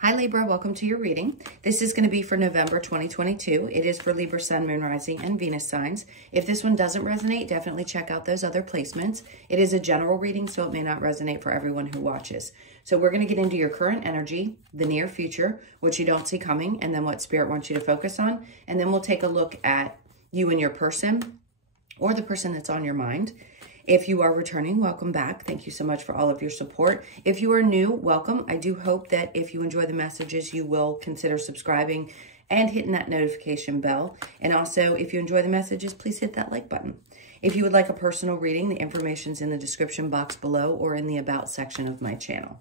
Hi Libra, welcome to your reading. This is going to be for November 2022. It is for Libra, Sun, Moon, Rising, and Venus signs. If this one doesn't resonate, definitely check out those other placements. It is a general reading, so it may not resonate for everyone who watches. So we're going to get into your current energy, the near future, what you don't see coming, and then what Spirit wants you to focus on. And then we'll take a look at you and your person, or the person that's on your mind. If you are returning, welcome back. Thank you so much for all of your support. If you are new, welcome. I do hope that if you enjoy the messages, you will consider subscribing and hitting that notification bell. And also, if you enjoy the messages, please hit that like button. If you would like a personal reading, the information's in the description box below or in the About section of my channel.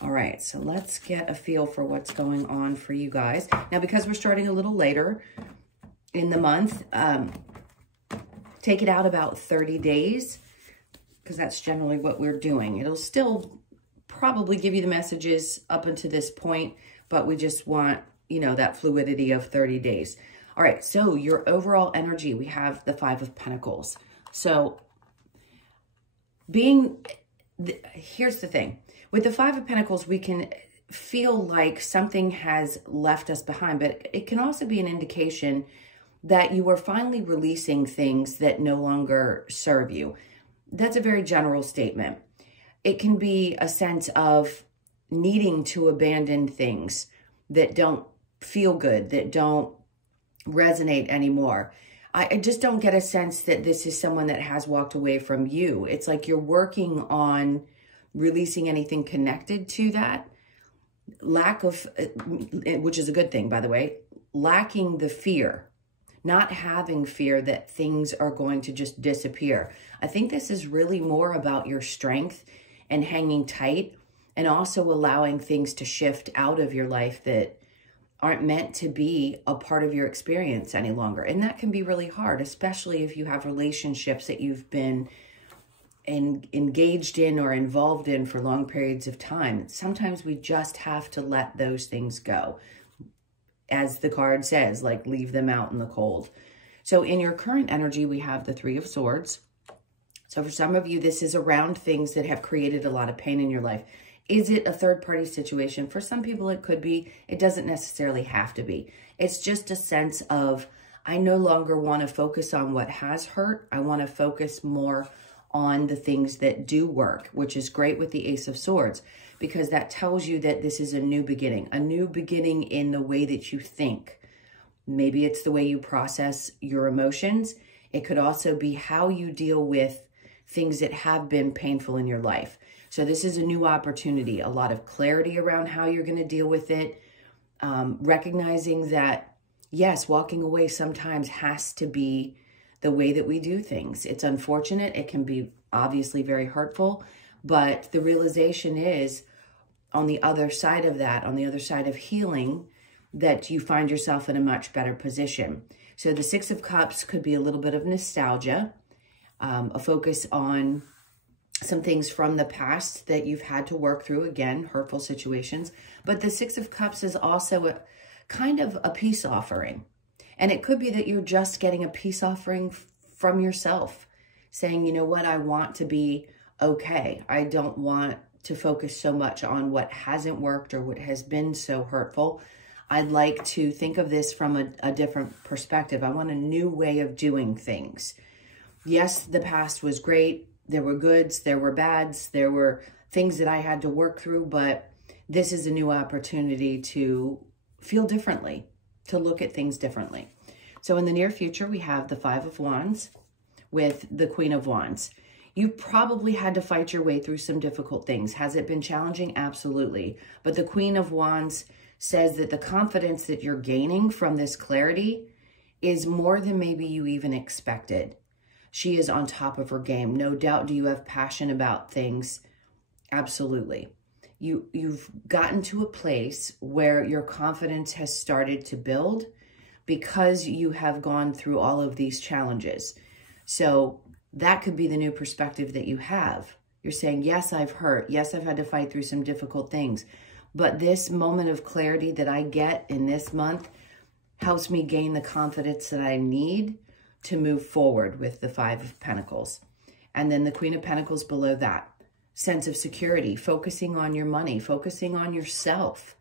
All right, so let's get a feel for what's going on for you guys. Now, because we're starting a little later in the month, take it out about 30 days. Because that's generally what we're doing. It'll still probably give you the messages up until this point, but we just want, you know, that fluidity of 30 days. All right, so your overall energy, we have the Five of Pentacles. So here's the thing. With the Five of Pentacles, we can feel like something has left us behind, but it can also be an indication that you are finally releasing things that no longer serve you. That's a very general statement. It can be a sense of needing to abandon things that don't feel good, that don't resonate anymore. I just don't get a sense that this is someone that has walked away from you. It's like you're working on releasing anything connected to that. Lack of, which is a good thing, by the way, lacking the fear. Not having fear that things are going to just disappear. I think this is really more about your strength and hanging tight and also allowing things to shift out of your life that aren't meant to be a part of your experience any longer. And that can be really hard, especially if you have relationships that you've been engaged in or involved in for long periods of time. Sometimes we just have to let those things go. As the card says, like leave them out in the cold. So in your current energy, we have the Three of Swords. So for some of you, this is around things that have created a lot of pain in your life. Is it a third-party situation? For some people, it could be. It doesn't necessarily have to be. It's just a sense of, I no longer want to focus on what has hurt. I want to focus more on the things that do work, which is great with the Ace of Swords, because that tells you that this is a new beginning in the way that you think. Maybe it's the way you process your emotions. It could also be how you deal with things that have been painful in your life. So this is a new opportunity, a lot of clarity around how you're going to deal with it, recognizing that, yes, walking away sometimes has to be the way that we do things. It's unfortunate. It can be obviously very hurtful, but the realization is on the other side of that, on the other side of healing, that you find yourself in a much better position. So the Six of Cups could be a little bit of nostalgia, a focus on some things from the past that you've had to work through, again, hurtful situations. But the Six of Cups is also a kind of a peace offering. And it could be that you're just getting a peace offering from yourself, saying, you know what, I want to be okay. I don't want to focus so much on what hasn't worked or what has been so hurtful. I'd like to think of this from a different perspective. I want a new way of doing things. Yes, the past was great. There were goods, there were bads, there were things that I had to work through, but this is a new opportunity to feel differently, to look at things differently. So in the near future, we have the Five of Wands with the Queen of Wands. You've probably had to fight your way through some difficult things. Has it been challenging? Absolutely. But the Queen of Wands says that the confidence that you're gaining from this clarity is more than maybe you even expected. She is on top of her game. No doubt, do you have passion about things? Absolutely. You've gotten to a place where your confidence has started to build because you have gone through all of these challenges. So that could be the new perspective that you have. You're saying, yes, I've hurt. Yes, I've had to fight through some difficult things. But this moment of clarity that I get in this month helps me gain the confidence that I need to move forward with the Five of Pentacles. And then the Queen of Pentacles below that. Sense of security, focusing on your money, focusing on yourself.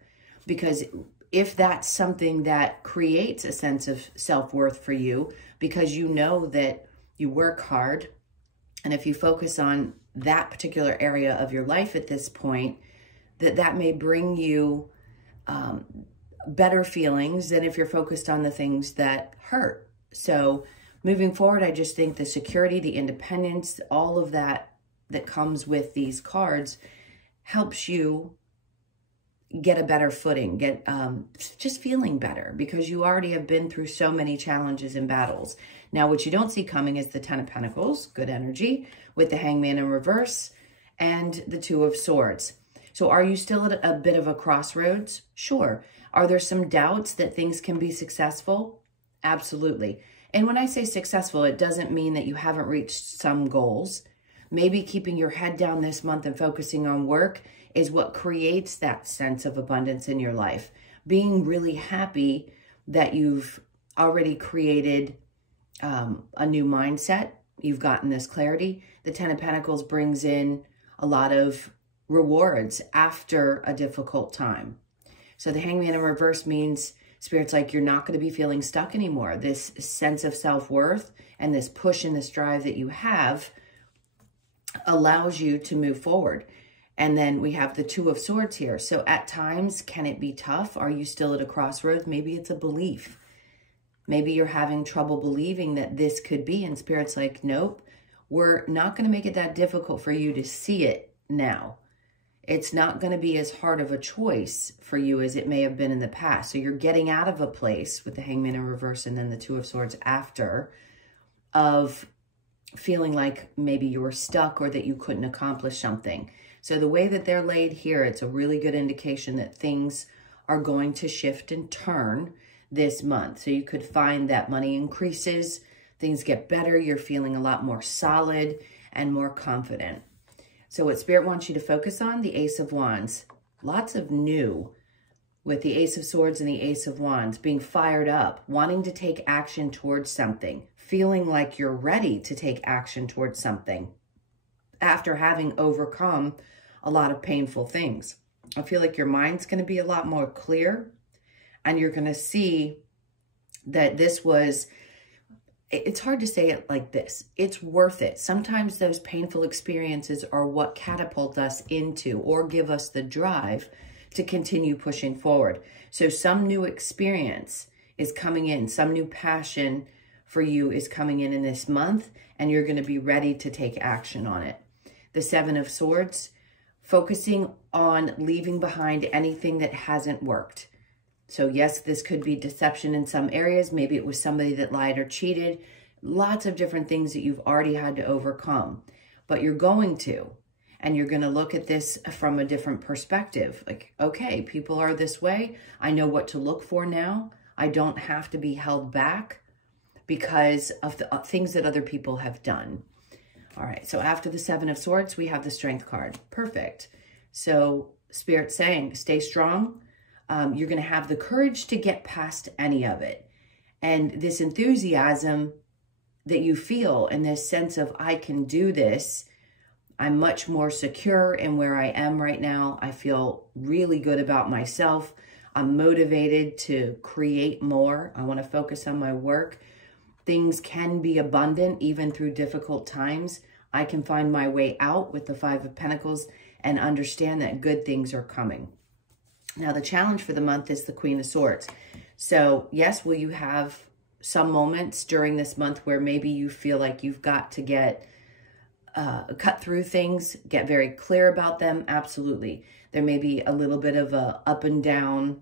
because if that's something that creates a sense of self-worth for you, because you know that you work hard, and if you focus on that particular area of your life at this point, that may bring you better feelings than if you're focused on the things that hurt. So moving forward, I just think the security, the independence, all of that comes with these cards helps you get a better footing, get just feeling better, because you already have been through so many challenges and battles. Now, what you don't see coming is the Ten of Pentacles, good energy, with the Hangman in reverse and the Two of Swords. So are you still at a bit of a crossroads? Sure. Are there some doubts that things can be successful? Absolutely. And when I say successful, it doesn't mean that you haven't reached some goals. Maybe keeping your head down this month and focusing on work is what creates that sense of abundance in your life. Being really happy that you've already created a new mindset. You've gotten this clarity. The Ten of Pentacles brings in a lot of rewards after a difficult time. So the Hangman in reverse means Spirit's like, you're not going to be feeling stuck anymore. This sense of self-worth and this push and this drive that you have allows you to move forward. And then we have the Two of Swords here. So at times, can it be tough? Are you still at a crossroads? Maybe it's a belief. Maybe you're having trouble believing that this could be. And Spirit's like, nope, we're not going to make it that difficult for you to see it now. It's not going to be as hard of a choice for you as it may have been in the past. So you're getting out of a place with the Hangman in reverse and then the Two of Swords after, of feeling like maybe you were stuck or that you couldn't accomplish something. So the way that they're laid here, it's a really good indication that things are going to shift and turn this month. So you could find that money increases, things get better, you're feeling a lot more solid and more confident. So what Spirit wants you to focus on, the Ace of Wands. Lots of new with the Ace of Swords and the Ace of Wands, being fired up, wanting to take action towards something, feeling like you're ready to take action towards something after having overcome a lot of painful things. I feel like your mind's going to be a lot more clear, and you're going to see that this was, it's hard to say it like this, it's worth it. Sometimes those painful experiences are what catapult us into or give us the drive to continue pushing forward. So some new experience is coming in, some new passion for you is coming in this month, and you're going to be ready to take action on it. The Seven of Swords, focusing on leaving behind anything that hasn't worked. So yes, this could be deception in some areas. Maybe it was somebody that lied or cheated. Lots of different things that you've already had to overcome. But you're going to. And you're going to look at this from a different perspective. Like, okay, people are this way. I know what to look for now. I don't have to be held back because of the things that other people have done. All right, so after the Seven of Swords, we have the Strength card. Perfect. So Spirit's saying, stay strong. You're going to have the courage to get past any of it. And this enthusiasm that you feel and this sense of, I can do this, I'm much more secure in where I am right now. I feel really good about myself. I'm motivated to create more. I want to focus on my work. Things can be abundant even through difficult times. I can find my way out with the Five of Pentacles and understand that good things are coming. Now, the challenge for the month is the Queen of Swords. So, yes, will you have some moments during this month where maybe you feel like you've got to get cut through things, get very clear about them? Absolutely. There may be a little bit of a up and down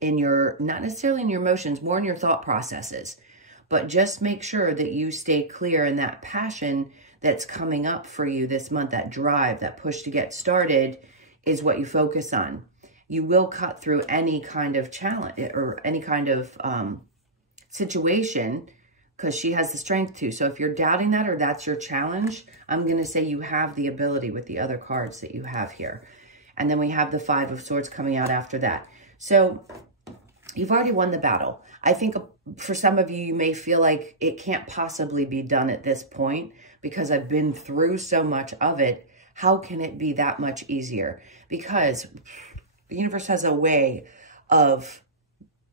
in your, not necessarily in your emotions, more in your thought processes. But just make sure that you stay clear in that passion that's coming up for you this month, that drive, that push to get started is what you focus on. You will cut through any kind of challenge or any kind of situation because she has the strength to. So if you're doubting that or that's your challenge, I'm going to say you have the ability with the other cards that you have here. And then we have the Five of Swords coming out after that. So you've already won the battle. I think for some of you, you may feel like it can't possibly be done at this point because I've been through so much of it. How can it be that much easier? Because The universe has a way of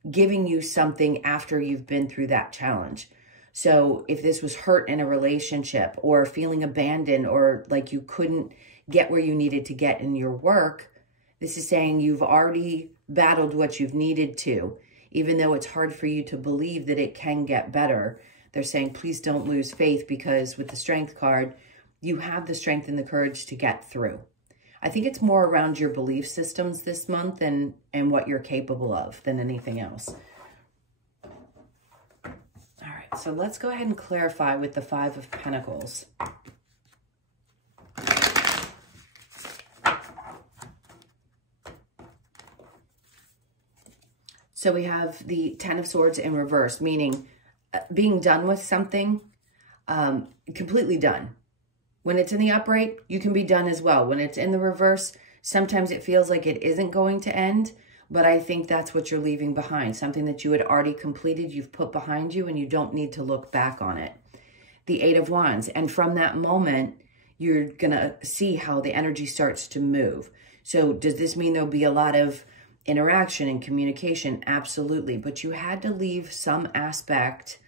giving you something after you've been through that challenge. So if this was hurt in a relationship or feeling abandoned or like you couldn't get where you needed to get in your work, this is saying you've already battled what you've needed to, even though it's hard for you to believe that it can get better. They're saying, please don't lose faith, because with the Strength card, you have the strength and the courage to get through. I think it's more around your belief systems this month and what you're capable of than anything else. All right, so let's go ahead and clarify with the Five of Pentacles. So we have the Ten of Swords in reverse, meaning being done with something, completely done. When it's in the upright, you can be done as well. When it's in the reverse, sometimes it feels like it isn't going to end, but I think that's what you're leaving behind. Something that you had already completed, you've put behind you, and you don't need to look back on it. The Eight of Wands, and from that moment, you're going to see how the energy starts to move. So does this mean there'll be a lot of interaction and communication? Absolutely. But you had to leave some aspect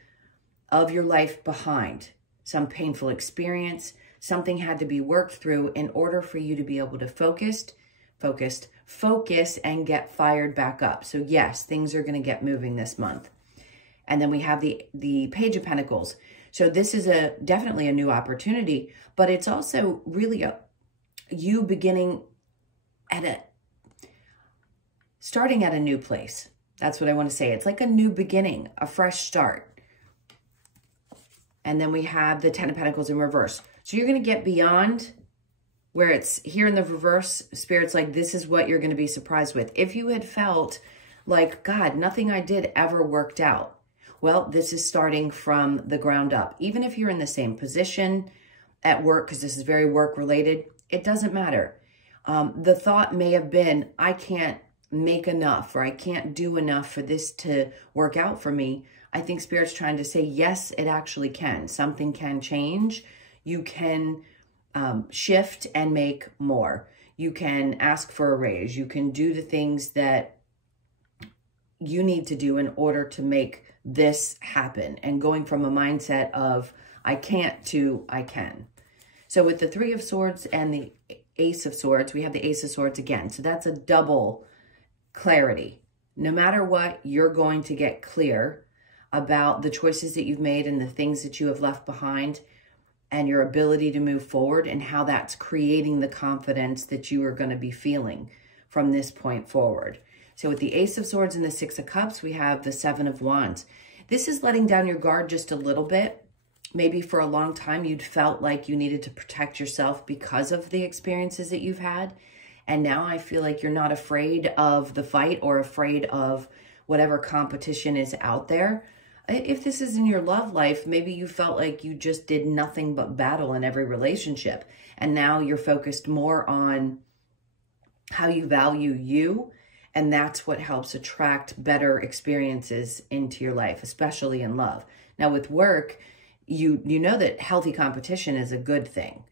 of your life behind, some painful experience. Something had to be worked through in order for you to be able to focus and get fired back up. So yes, things are going to get moving this month. And then we have the Page of Pentacles. So this is definitely a new opportunity, but it's also really you beginning starting at a new place. That's what I want to say. It's like a new beginning, a fresh start. And then we have the Ten of Pentacles in reverse. So you're going to get beyond where it's here in the reverse. Spirit's like, this is what you're going to be surprised with. If you had felt like, God, nothing I did ever worked out. Well, this is starting from the ground up. Even if you're in the same position at work, because this is very work related, it doesn't matter. The thought may have been, I can't make enough, or I can't do enough for this to work out for me. I think Spirit's trying to say, yes, it actually can. Something can change. You can shift and make more. You can ask for a raise. You can do the things that you need to do in order to make this happen. And going from a mindset of I can't to I can. So with the Three of Swords and the Ace of Swords, we have the Ace of Swords again. So that's a double clarity. No matter what, you're going to get clear about the choices that you've made and the things that you have left behind, and your ability to move forward, and how that's creating the confidence that you are going to be feeling from this point forward. So with the Ace of Swords and the Six of Cups, we have the Seven of Wands. This is letting down your guard just a little bit. Maybe for a long time you'd felt like you needed to protect yourself because of the experiences that you've had. And now I feel like you're not afraid of the fight or afraid of whatever competition is out there. If this is in your love life, maybe you felt like you just did nothing but battle in every relationship. And now you're focused more on how you value you. And that's what helps attract better experiences into your life, especially in love. Now with work, you know that healthy competition is a good thing.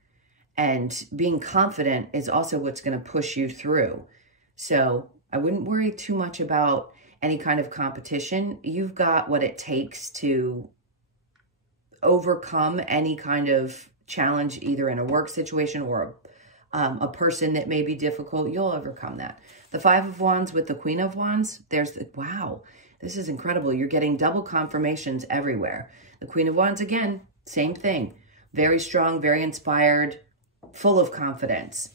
And being confident is also what's going to push you through. So I wouldn't worry too much about any kind of competition. You've got what it takes to overcome any kind of challenge, either in a work situation or a person that may be difficult. You'll overcome that. The Five of Wands with the Queen of Wands, wow, this is incredible. You're getting double confirmations everywhere. The Queen of Wands, again, same thing. Very strong, very inspired, full of confidence.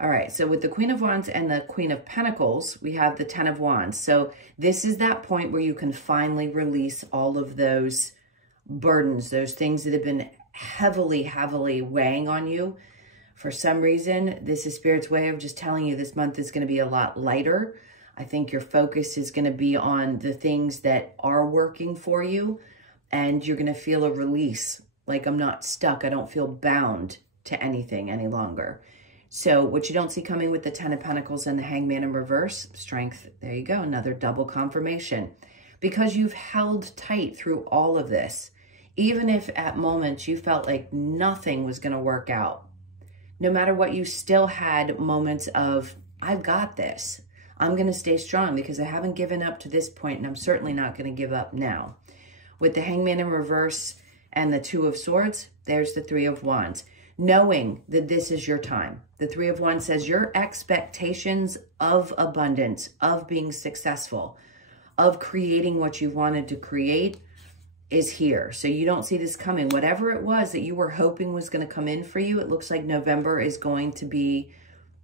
All right, so with the Queen of Wands and the Queen of Pentacles, we have the Ten of Wands. So this is that point where you can finally release all of those burdens, those things that have been heavily, heavily weighing on you. For some reason, this is Spirit's way of just telling you this month is going to be a lot lighter. I think your focus is going to be on the things that are working for you, and you're going to feel a release. Like, I'm not stuck. I don't feel bound to anything any longer. So what you don't see coming with the Ten of Pentacles and the Hangman in reverse, strength, there you go, another double confirmation. Because you've held tight through all of this, even if at moments you felt like nothing was going to work out. No matter what, you still had moments of I've got this. I'm going to stay strong because I haven't given up to this point, and I'm certainly not going to give up now. With the Hangman in reverse and the Two of Swords, there's the Three of Wands. Knowing that this is your time. The Three of Wands says your expectations of abundance, of being successful, of creating what you wanted to create is here. So you don't see this coming. Whatever it was that you were hoping was going to come in for you, it looks like November is going to be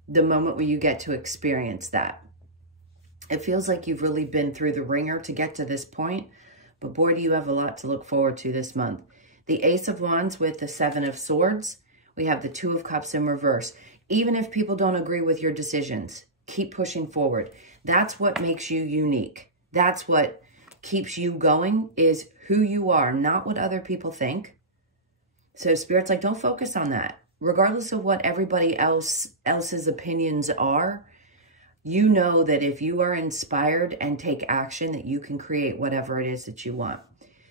the moment where you get to experience that. It feels like you've really been through the ringer to get to this point, but boy, do you have a lot to look forward to this month. The Ace of Wands with the Seven of Swords. We have the Two of Cups in reverse. Even if people don't agree with your decisions, keep pushing forward. That's what makes you unique. That's what keeps you going, is who you are, not what other people think. So Spirit's like, don't focus on that. Regardless of what everybody else's opinions are, you know that if you are inspired and take action, that you can create whatever it is that you want.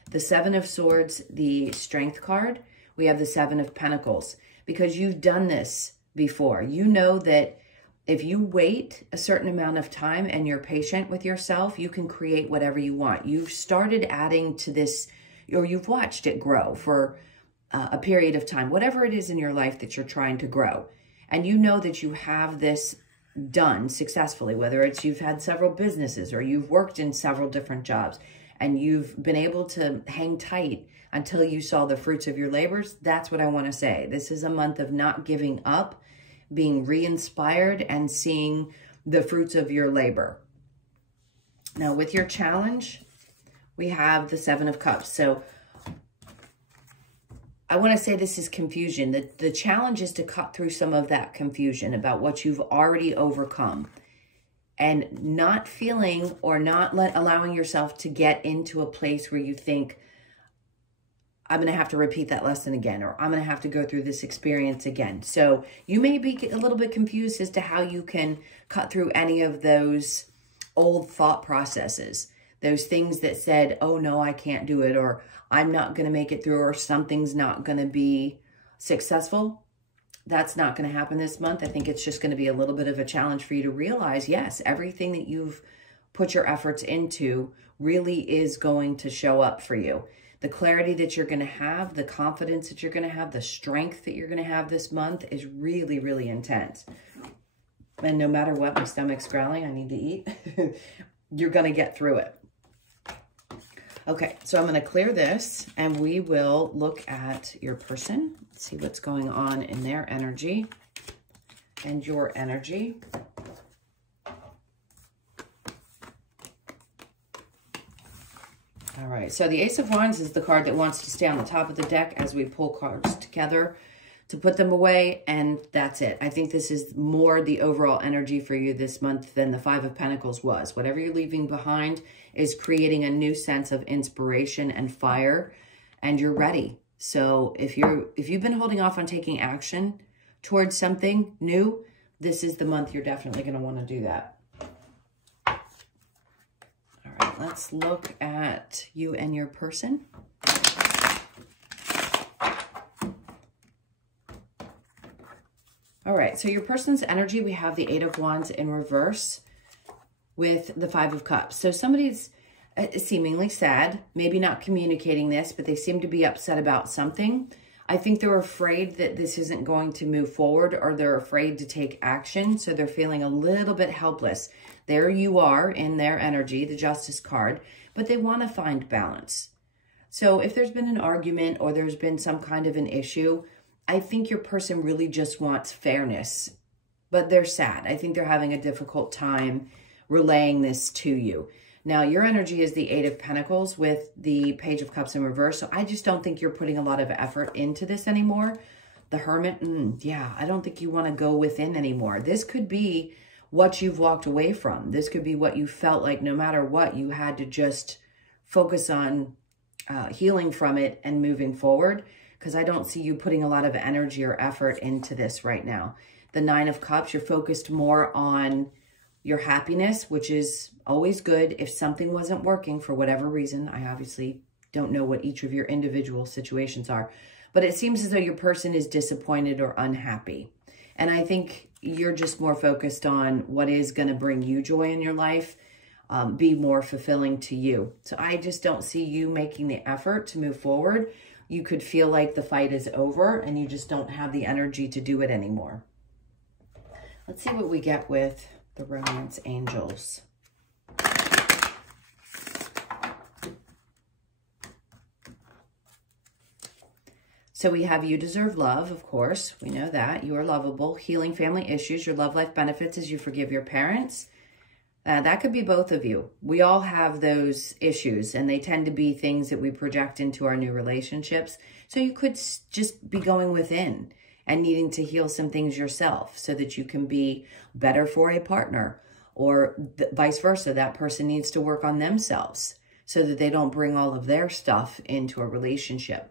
The Seven of Swords, the Strength card, we have the Seven of Pentacles. Because you've done this before. You know that if you wait a certain amount of time and you're patient with yourself, you can create whatever you want. You've started adding to this, or you've watched it grow for a period of time, whatever it is in your life that you're trying to grow. And you know that you have this done successfully, whether it's you've had several businesses or you've worked in several different jobs and you've been able to hang tight until you saw the fruits of your labors. That's what I want to say. This is a month of not giving up, being re-inspired, and seeing the fruits of your labor. Now, with your challenge, we have the Seven of Cups. So I want to say this is confusion. The challenge is to cut through some of that confusion about what you've already overcome and not feeling or not allowing yourself to get into a place where you think, I'm going to have to repeat that lesson again, or I'm going to have to go through this experience again. So you may be a little bit confused as to how you can cut through any of those old thought processes, those things that said, oh no, I can't do it, or I'm not going to make it through, or something's not going to be successful. That's not going to happen this month. I think it's just going to be a little bit of a challenge for you to realize, yes, everything that you've put your efforts into really is going to show up for you. The clarity that you're going to have, the confidence that you're going to have, the strength that you're going to have this month is really, really intense. And no matter what, my stomach's growling, I need to eat, you're going to get through it. Okay, so I'm going to clear this and we will look at your person, see what's going on in their energy and your energy. All right, so the Ace of Wands is the card that wants to stay on the top of the deck as we pull cards together to put them away, and that's it. I think this is more the overall energy for you this month than the Five of Pentacles was. Whatever you're leaving behind is creating a new sense of inspiration and fire, and you're ready. So if you've been holding off on taking action towards something new, this is the month you're definitely going to want to do that. All right, let's look at you and your person. All right, so your person's energy, we have the Eight of Wands in reverse with the Five of Cups. So somebody's seemingly sad, maybe not communicating this, but they seem to be upset about something. I think they're afraid that this isn't going to move forward, or they're afraid to take action, so they're feeling a little bit helpless. There you are in their energy, the Justice card, but they want to find balance. So if there's been an argument or there's been some kind of an issue, I think your person really just wants fairness, but they're sad. I think they're having a difficult time relaying this to you. Now, your energy is the Eight of Pentacles with the Page of Cups in reverse, so I just don't think you're putting a lot of effort into this anymore. The Hermit, yeah, I don't think you want to go within anymore. This could be what you've walked away from. This could be what you felt like no matter what, you had to just focus on healing from it and moving forward, because I don't see you putting a lot of energy or effort into this right now. The Nine of Cups, you're focused more on your happiness, which is always good. If something wasn't working for whatever reason, I obviously don't know what each of your individual situations are, but it seems as though your person is disappointed or unhappy. And I think you're just more focused on what is going to bring you joy in your life, be more fulfilling to you. So I just don't see you making the effort to move forward. You could feel like the fight is over and you just don't have the energy to do it anymore. Let's see what we get with the romance angels. So we have you deserve love, of course. We know that. You are lovable. Healing family issues. Your love life benefits as you forgive your parents. That could be both of you. We all have those issues, and they tend to be things that we project into our new relationships. So you could just be going within and needing to heal some things yourself so that you can be better for a partner, or vice versa. That person needs to work on themselves so that they don't bring all of their stuff into a relationship.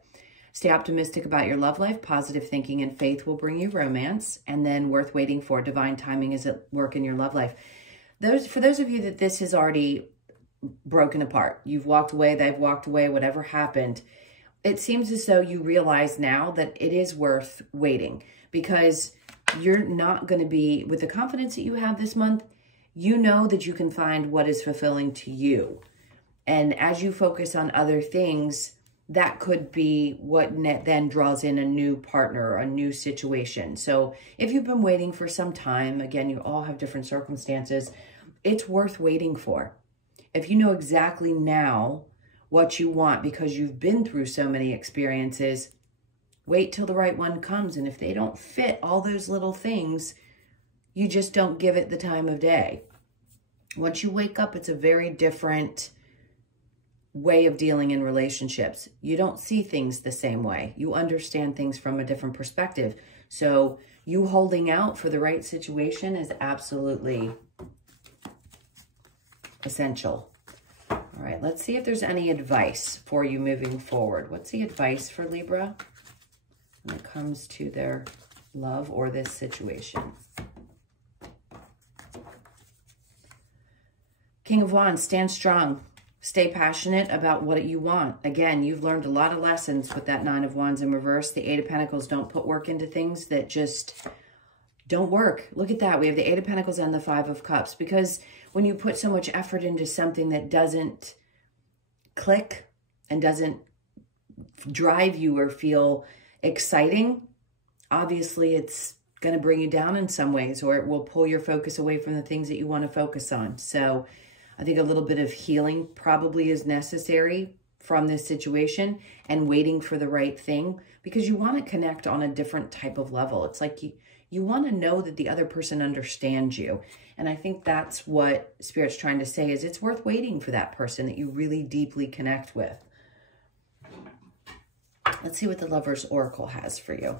Stay optimistic about your love life. Positive thinking and faith will bring you romance, and then worth waiting for. Divine timing is at work in your love life. For those of you that this has already broken apart, you've walked away, they've walked away, whatever happened, it seems as though you realize now that it is worth waiting, because you're not going to be, with the confidence that you have this month, you know that you can find what is fulfilling to you. And as you focus on other things, that could be what then draws in a new partner, a new situation. So if you've been waiting for some time, again, you all have different circumstances, it's worth waiting for. If you know exactly now what you want because you've been through so many experiences, wait till the right one comes. And if they don't fit all those little things, you just don't give it the time of day. Once you wake up, it's a very different way of dealing in relationships. You don't see things the same way. You understand things from a different perspective. So you holding out for the right situation is absolutely essential. All right, let's see if there's any advice for you moving forward. What's the advice for Libra when it comes to their love or this situation? King of Wands, stand strong. Stay passionate about what you want. Again, you've learned a lot of lessons with that Nine of Wands in reverse. The Eight of Pentacles, don't put work into things that just don't work. Look at that. We have the Eight of Pentacles and the Five of Cups. Because when you put so much effort into something that doesn't click and doesn't drive you or feel exciting, obviously it's going to bring you down in some ways, or it will pull your focus away from the things that you want to focus on. So I think a little bit of healing probably is necessary from this situation, and waiting for the right thing, because you want to connect on a different type of level. It's like you want to know that the other person understands you. And I think that's what Spirit's trying to say, is it's worth waiting for that person that you really deeply connect with. Let's see what the Lover's Oracle has for you.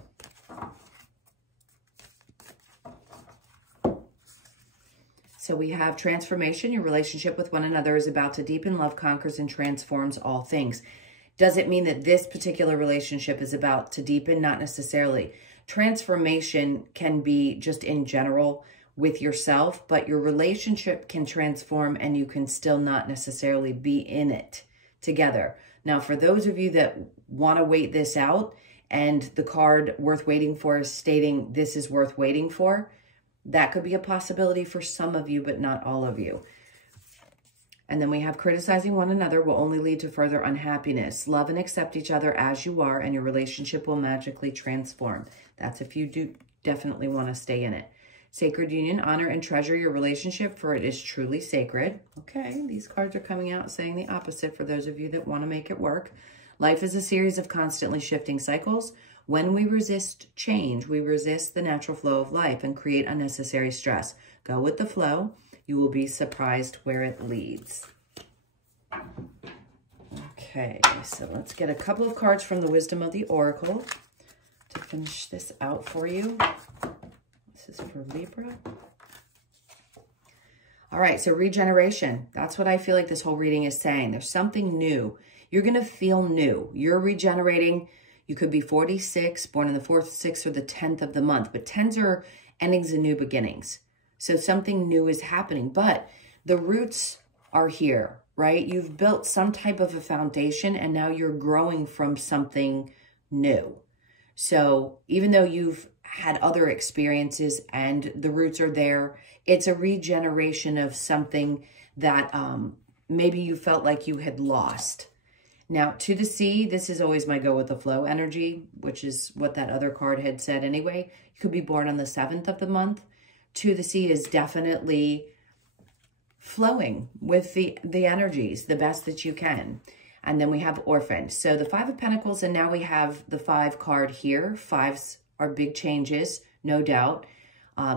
So we have transformation. Your relationship with one another is about to deepen. Love conquers and transforms all things. Does it mean that this particular relationship is about to deepen? Not necessarily. Transformation can be just in general with yourself, but your relationship can transform and you can still not necessarily be in it together. Now, for those of you that want to wait this out, and the card worth waiting for is stating this is worth waiting for, that could be a possibility for some of you, but not all of you. And then we have criticizing one another will only lead to further unhappiness. Love and accept each other as you are, and your relationship will magically transform. That's if you do definitely want to stay in it. Sacred union, honor and treasure your relationship, for it is truly sacred. Okay, these cards are coming out saying the opposite for those of you that want to make it work. Life is a series of constantly shifting cycles. When we resist change, we resist the natural flow of life and create unnecessary stress. Go with the flow. You will be surprised where it leads. Okay, so let's get a couple of cards from the Wisdom of the Oracle to finish this out for you. This is for Libra. All right, so regeneration. That's what I feel like this whole reading is saying. There's something new. You're going to feel new. You're regenerating. You could be 46, born in the 4th, 6th, or the 10th of the month. But 10s are endings and new beginnings. So something new is happening. But the roots are here, right? You've built some type of a foundation, and now you're growing from something new. So even though you've had other experiences and the roots are there, it's a regeneration of something that maybe you felt like you had lost. Now, to the sea, this is always my go with the flow energy, which is what that other card had said anyway. You could be born on the 7th of the month. To the sea is definitely flowing with the energies the best that you can. And then we have orphan. So the 5 of Pentacles, and now we have the 5 card here. 5s are big changes, no doubt.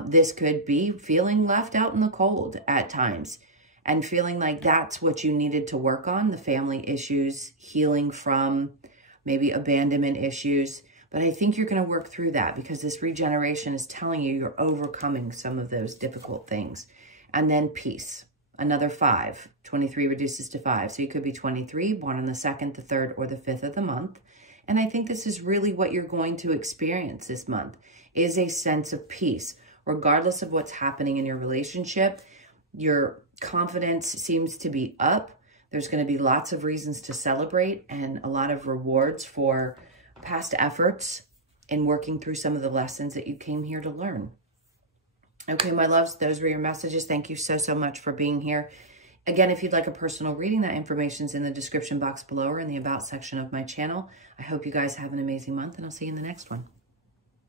This could be feeling left out in the cold at times and feeling like that's what you needed to work on, the family issues, healing from maybe abandonment issues. But I think you're going to work through that because this regeneration is telling you you're overcoming some of those difficult things. And then peace, another 5. 23 reduces to 5. So you could be 23, born on the 2nd, the 3rd, or the 5th of the month. And I think this is really what you're going to experience this month, is a sense of peace. Regardless of what's happening in your relationship, your confidence seems to be up. There's going to be lots of reasons to celebrate and a lot of rewards for past efforts in working through some of the lessons that you came here to learn. Okay, my loves, those were your messages. Thank you so, so much for being here. Again, if you'd like a personal reading, that information's in the description box below or in the About section of my channel. I hope you guys have an amazing month, and I'll see you in the next one.